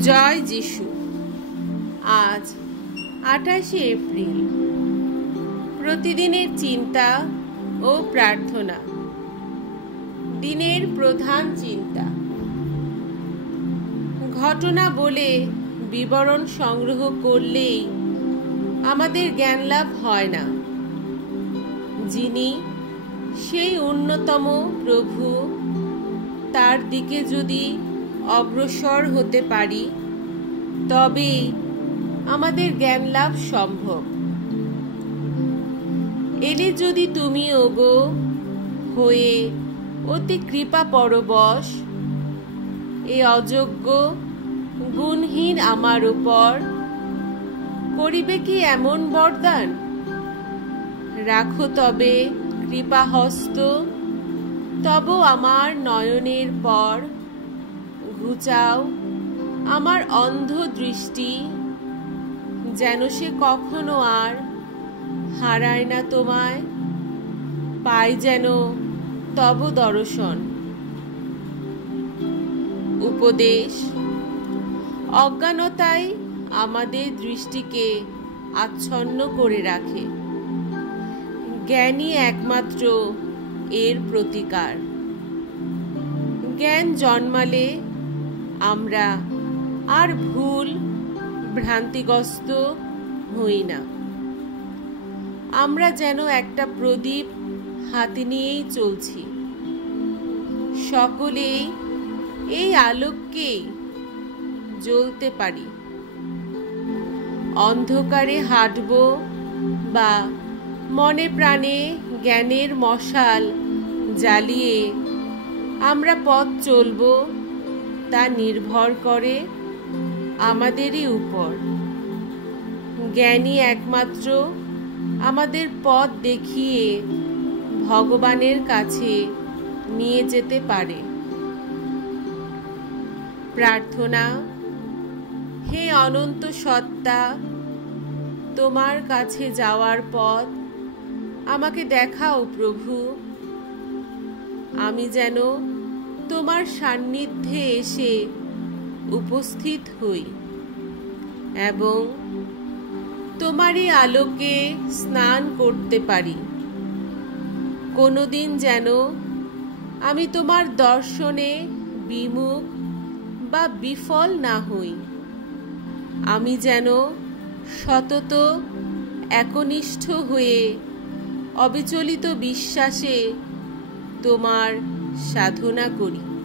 জয় যিশু। আজ 28 এপ্রিল। প্রতিদিনের চিন্তা ও প্রার্থনা। দিনের প্রধান চিন্তা। ঘটনা বলে বিবরণ সংগ্রহ করলেই আমাদের জ্ঞান লাভ হয় না। যিনি সেই অন্যতম প্রভু, তার দিকে যদি অগ্রসর হতে পারি তবেই আমাদের জ্ঞান লাভ সম্ভব। এলে যদি তুমি ওগো হয়ে অতি কৃপা পরবশ এ অযোগ্য গুণহীন আমার উপর করিবে কি এমন বরদান? রাখো তবে কৃপা হস্ত, তব আমার নয়নের পর ঘুচাও আমার অন্ধ দৃষ্টি, যেন সে কখনো আর হারায় না তোমায়, পাই যেন তব দর্শন। উপদেশ। অজ্ঞানতাই আমাদের দৃষ্টিকে আচ্ছন্ন করে রাখে। জ্ঞানই একমাত্র এর প্রতিকার। জ্ঞান জন্মালে আমরা আর ভুল ভ্রান্তিগ্রস্ত হই না। আমরা যেন একটা প্রদীপ হাতে নিয়েই চলছি। সকলেই এই আলোককেই জ্বলতে পারি। অন্ধকারে হাঁটব বা মনে প্রাণে জ্ঞানের মশাল জ্বালিয়ে আমরা পথ চলব, তা নির্ভর করে আমাদেরই উপর। জ্ঞানই একমাত্র আমাদের পথ দেখিয়ে ভগবানের কাছে নিয়ে যেতে পারে। প্রার্থনা। হে অনন্ত সত্তা, তোমার কাছে যাওয়ার পথ আমাকে দেখাও প্রভু। আমি যেন তোমার সান্নিধ্যে এসে উপস্থিত হই এবং তোমারই আলোকে স্নান করতে পারি। কোনোদিন যেন আমি তোমার দর্শনে বিমুখ বা বিফল না হই। আমি যেন সতত একনিষ্ঠ হয়ে অবিচলিত বিশ্বাসে তোমার সাধনা করি।